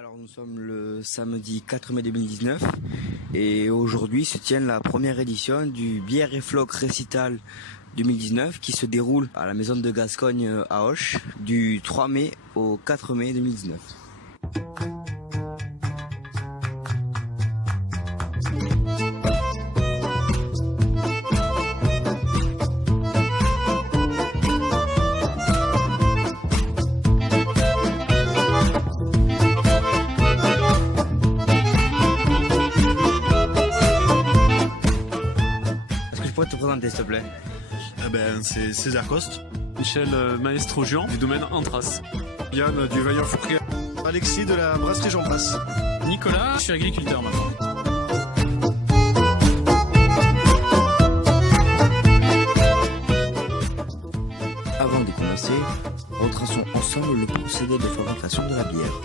Alors nous sommes le samedi 4 mai 2019 et aujourd'hui se tient la première édition du Bière et Floc Récital 2019 qui se déroule à la Maison de Gascogne à Auch du 3 mai au 4 mai 2019. Te présenter s'il te plaît. C'est César Coste. Michel Maestro Jean du domaine Antras. Yann du Vailleur Fourquet. Alexis de la brasserie Jean Passe. Nicolas, je suis agriculteur maintenant. Avant de commencer, retraçons ensemble le procédé de fabrication de la bière.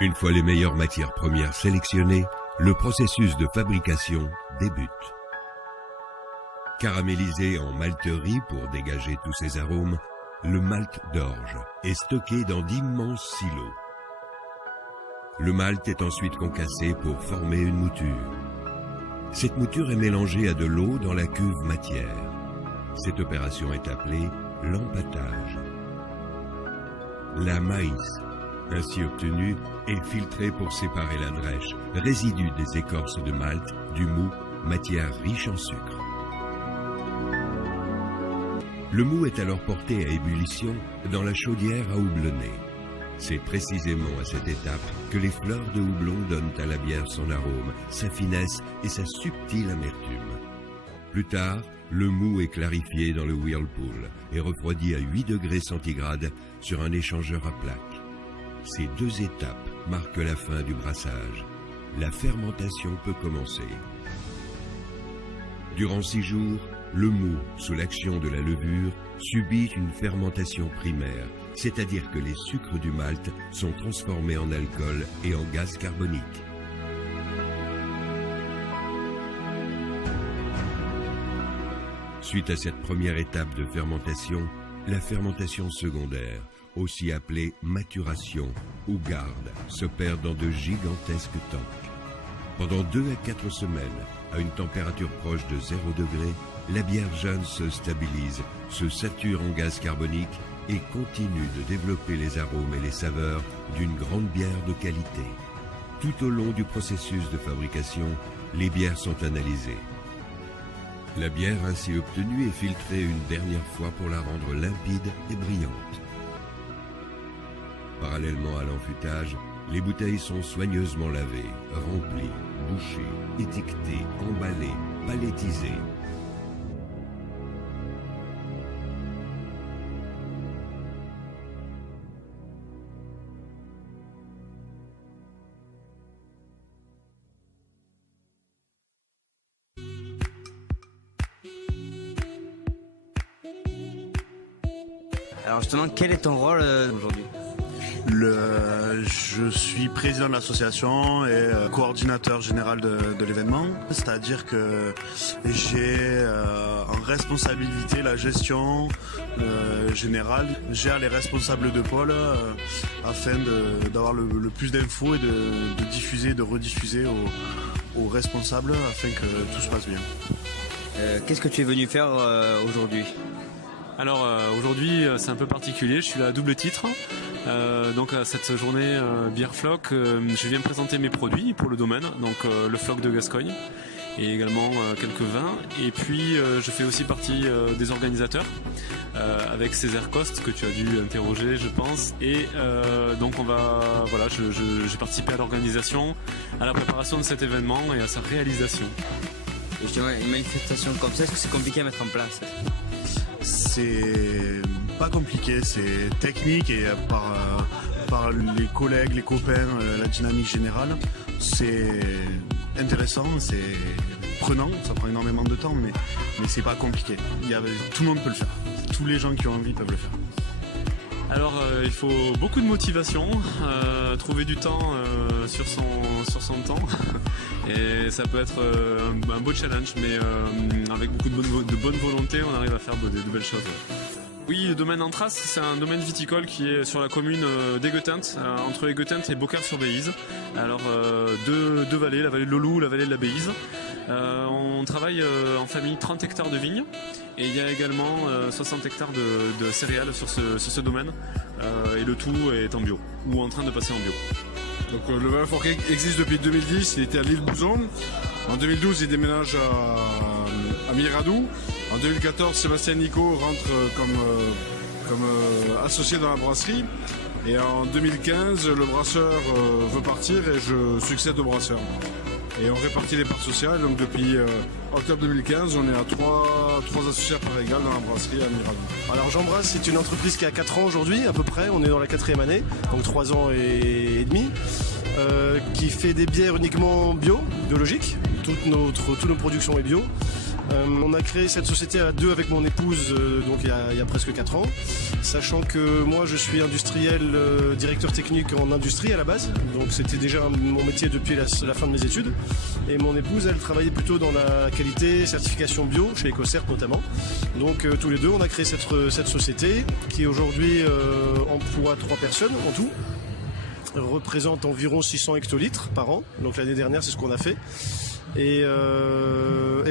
Une fois les meilleures matières premières sélectionnées, le processus de fabrication débute. Caramélisé en malterie pour dégager tous ses arômes, le malt d'orge est stocké dans d'immenses silos. Le malt est ensuite concassé pour former une mouture. Cette mouture est mélangée à de l'eau dans la cuve matière. Cette opération est appelée l'empâtage. La maïs, ainsi obtenue, est filtrée pour séparer la drèche, résidu des écorces de malt, du mou, matière riche en sucre. Le mou est alors porté à ébullition dans la chaudière à houblonner. C'est précisément à cette étape que les fleurs de houblon donnent à la bière son arôme, sa finesse et sa subtile amertume. Plus tard, le mou est clarifié dans le whirlpool et refroidi à 8 degrés centigrades sur un échangeur à plaques. Ces deux étapes marquent la fin du brassage. La fermentation peut commencer. Durant 6 jours, le mou, sous l'action de la levure, subit une fermentation primaire, c'est-à-dire que les sucres du malt sont transformés en alcool et en gaz carbonique. Suite à cette première étape de fermentation, la fermentation secondaire, aussi appelée maturation ou garde, s'opère dans de gigantesques tanks. Pendant 2 à 4 semaines, à une température proche de 0 degré, la bière jeune se stabilise, se sature en gaz carbonique et continue de développer les arômes et les saveurs d'une grande bière de qualité. Tout au long du processus de fabrication, les bières sont analysées. La bière ainsi obtenue est filtrée une dernière fois pour la rendre limpide et brillante. Parallèlement à l'enfûtage, les bouteilles sont soigneusement lavées, remplies, bouchées, étiquetées, emballées, palettisées. Alors justement, quel est ton rôle aujourd'hui ? Je suis président de l'association et coordinateur général de l'événement, c'est-à-dire que j'ai en responsabilité la gestion générale, je gère les responsables de pôle afin d'avoir le plus d'infos et de diffuser, de rediffuser aux responsables afin que tout se passe bien. Qu'est-ce que tu es venu faire aujourd'hui ? Alors aujourd'hui c'est un peu particulier, je suis là à double titre. Donc à cette journée Bière Floc, je viens présenter mes produits pour le domaine, donc le Floc de Gascogne et également quelques vins. Et puis je fais aussi partie des organisateurs avec César Coste que tu as dû interroger je pense. Et donc j'ai participé à l'organisation, à la préparation de cet événement et à sa réalisation. Et justement, une manifestation comme ça, est-ce que c'est compliqué à mettre en place ? C'est pas compliqué, c'est technique et par les collègues, les copains, la dynamique générale, c'est intéressant, c'est prenant, ça prend énormément de temps, mais c'est pas compliqué. Tout le monde peut le faire, tous les gens qui ont envie peuvent le faire. Alors il faut beaucoup de motivation, trouver du temps sur son temps et ça peut être un beau challenge, mais avec beaucoup de bonne volonté on arrive à faire de belles choses. Oui, le domaine Antras, c'est un domaine viticole qui est sur la commune d'Aiguetintes, entre Aiguetintes et Beaucaire-sur-Béise. Alors deux vallées, la vallée de l'Olou, la vallée de la Béise. On travaille en famille 30 hectares de vignes et il y a également 60 hectares de céréales sur ce domaine et le tout est en bio ou en train de passer en bio. Donc le vin forqué existe depuis 2010, il était à l'île Bouzon. En 2012, il déménage à Miradou. En 2014, Sébastien Nico rentre comme associé dans la brasserie. Et en 2015, le brasseur veut partir et je succède au brasseur. Et on répartit les parts sociales. Donc depuis octobre 2015, on est à trois associés à part égale dans la brasserie à Miradou. Alors Jean Brasse, c'est une entreprise qui a 4 ans aujourd'hui à peu près. On est dans la 4e année, donc 3 ans et demi. Qui fait des bières uniquement biologiques. Toutes nos productions est bio. On a créé cette société à 2 avec mon épouse donc il y a presque 4 ans, sachant que moi je suis industriel, directeur technique en industrie à la base, donc c'était déjà mon métier depuis la fin de mes études, et mon épouse elle travaillait plutôt dans la qualité, certification bio, chez EcoCert notamment, donc tous les deux on a créé cette société qui aujourd'hui emploie 3 personnes en tout, représente environ 600 hectolitres par an, donc l'année dernière c'est ce qu'on a fait. Et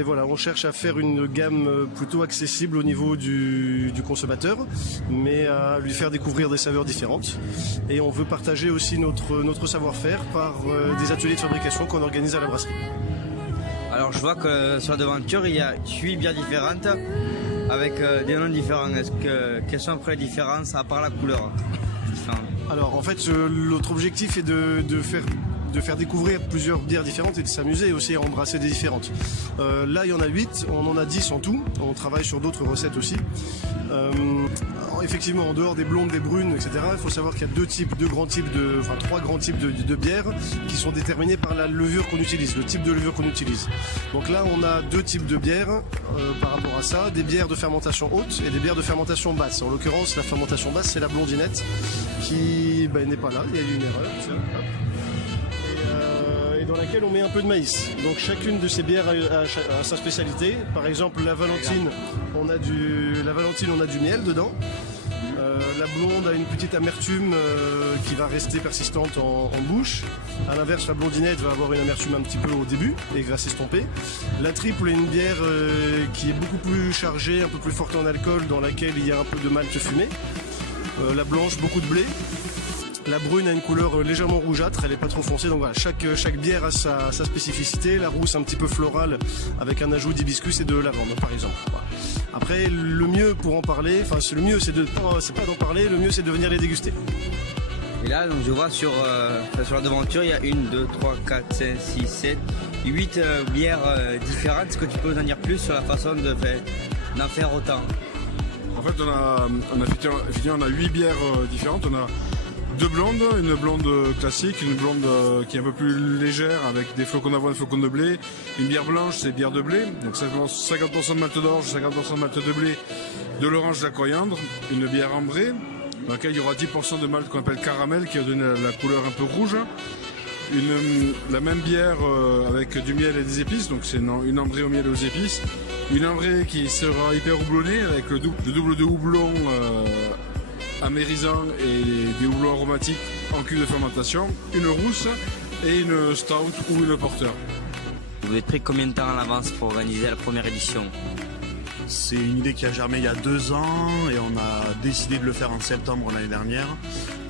voilà, on cherche à faire une gamme plutôt accessible au niveau du consommateur, mais à lui faire découvrir des saveurs différentes. Et on veut partager aussi notre savoir-faire par des ateliers de fabrication qu'on organise à la brasserie. Alors je vois que sur la devanture il y a 8 bières différentes avec des noms différents. Quelles sont après les différences à part la couleur? Alors en fait l'autre objectif est de faire découvrir plusieurs bières différentes et de s'amuser aussi à embrasser des différentes. Là il y en a 8, on en a 10 en tout, on travaille sur d'autres recettes aussi. Effectivement en dehors des blondes, des brunes, etc. il faut savoir qu'il y a 3 grands types de bières qui sont déterminés par la levure qu'on utilise, le type de levure qu'on utilise. Donc là on a 2 types de bières par rapport à ça, des bières de fermentation haute et des bières de fermentation basse. En l'occurrence la fermentation basse c'est la blondinette qui n'est pas là, il y a eu une erreur. Tiens, hop. Dans laquelle on met un peu de maïs. Donc chacune de ces bières a sa spécialité. Par exemple la Valentine, on a du miel dedans. La blonde a une petite amertume qui va rester persistante en bouche. A l'inverse, la blondinette va avoir une amertume un petit peu au début et va s'estomper. La triple est une bière qui est beaucoup plus chargée, un peu plus forte en alcool, dans laquelle il y a un peu de malt fumé. La blanche, beaucoup de blé. La brune a une couleur légèrement rougeâtre, elle n'est pas trop foncée, donc voilà, chaque bière a sa spécificité. La rousse un petit peu florale avec un ajout d'hibiscus et de lavande par exemple. Voilà. Après le mieux pour en parler, le mieux c'est pas d'en parler, le mieux c'est de venir les déguster. Et là donc je vois sur la devanture il y a 1, 2, 3, 4, 5, 6, 7, 8 bières différentes. Est-ce que tu peux nous en dire plus sur la façon d'en faire autant? En fait on a 8 bières différentes, on a 2 blondes, une blonde classique, une blonde qui est un peu plus légère avec des flocons d'avoine, des flocons de blé. Une bière blanche, c'est bière de blé, donc 50% de malt d'orge, 50% de malt de blé, de l'orange, de la coriandre. Une bière ambrée, dans laquelle il y aura 10% de malt qu'on appelle caramel, qui va donner la couleur un peu rouge. La même bière avec du miel et des épices, donc c'est une ambrée au miel et aux épices. Une ambrée qui sera hyper houblonnée avec le double de houblon amérisant et des houblons aromatiques en cuve de fermentation, une rousse et une stout ou une porter. Vous avez pris combien de temps en avance pour organiser la première édition? C'est une idée qui a germé il y a 2 ans et on a décidé de le faire en septembre l'année dernière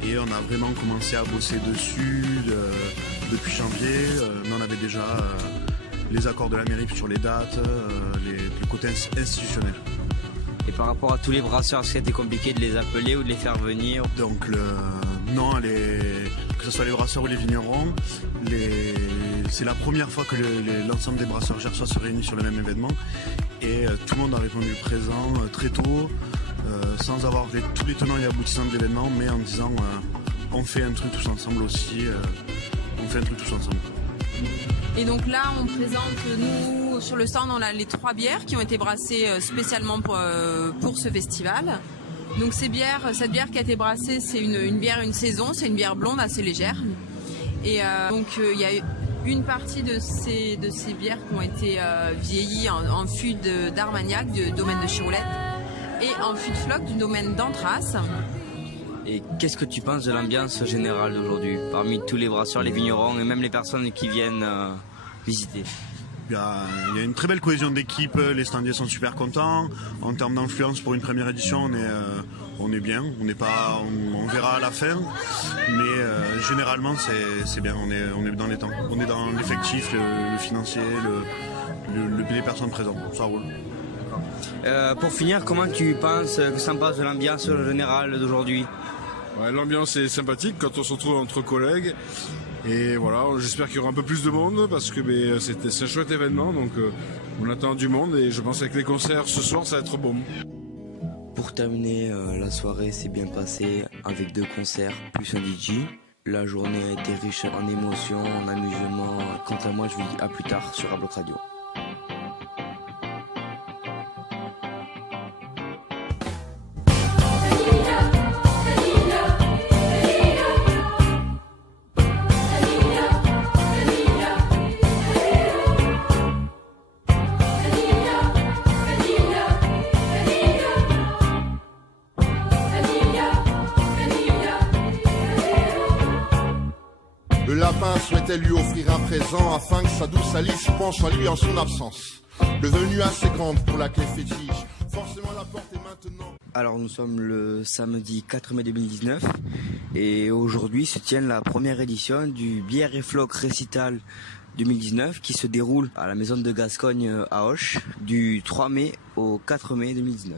et on a vraiment commencé à bosser dessus depuis janvier, mais on avait déjà les accords de la mairie sur les dates, le côté institutionnel. Et par rapport à tous les brasseurs, est-ce que c'était compliqué de les appeler ou de les faire venir? Donc non, que ce soit les brasseurs ou les vignerons, c'est la première fois que l'ensemble des brasseurs gersois se réunissent sur le même événement. Et tout le monde a répondu présent très tôt, sans avoir tous les tenants et aboutissants de l'événement, mais en disant on fait un truc tous ensemble aussi, Et donc là, on présente, nous, sur le stand, on a les 3 bières qui ont été brassées spécialement pour ce festival. Donc cette bière qui a été brassée, c'est une bière une saison, c'est une bière blonde assez légère. Et donc il y a une partie de ces bières qui ont été vieillies en fût d'Armagnac, du domaine de Chiroulette. et en fût de floc du domaine d'Antras. Et qu'est-ce que tu penses de l'ambiance générale d'aujourd'hui, parmi tous les brasseurs, les vignerons et même les personnes qui viennent visiter? Il y a une très belle cohésion d'équipe, les standiers sont super contents. En termes d'influence pour une première édition, on est bien, on verra à la fin, mais généralement c'est bien, on est dans les temps, on est dans l'effectif, le financier, les personnes présentes, ça roule. Pour finir, comment tu penses que ça passe de l'ambiance générale d'aujourd'hui? Ouais, l'ambiance est sympathique quand on se retrouve entre collègues. Et voilà, j'espère qu'il y aura un peu plus de monde parce que c'est un chouette événement, donc on attend du monde et je pense qu'avec les concerts ce soir ça va être bon. Pour terminer, la soirée s'est bien passée avec 2 concerts plus un DJ. La journée a été riche en émotions, en amusement. Quant à moi, je vous dis à plus tard sur Abloc Radio. Le lapin souhaitait lui offrir un présent afin que sa douce Alice penche à lui en son absence. Devenue assez grande pour la clé fétiche, forcément la porte est maintenant. Alors nous sommes le samedi 4 mai 2019 et aujourd'hui se tient la première édition du Bière et Floc Récital 2019 qui se déroule à la Maison de Gascogne à Auch du 3 mai au 4 mai 2019.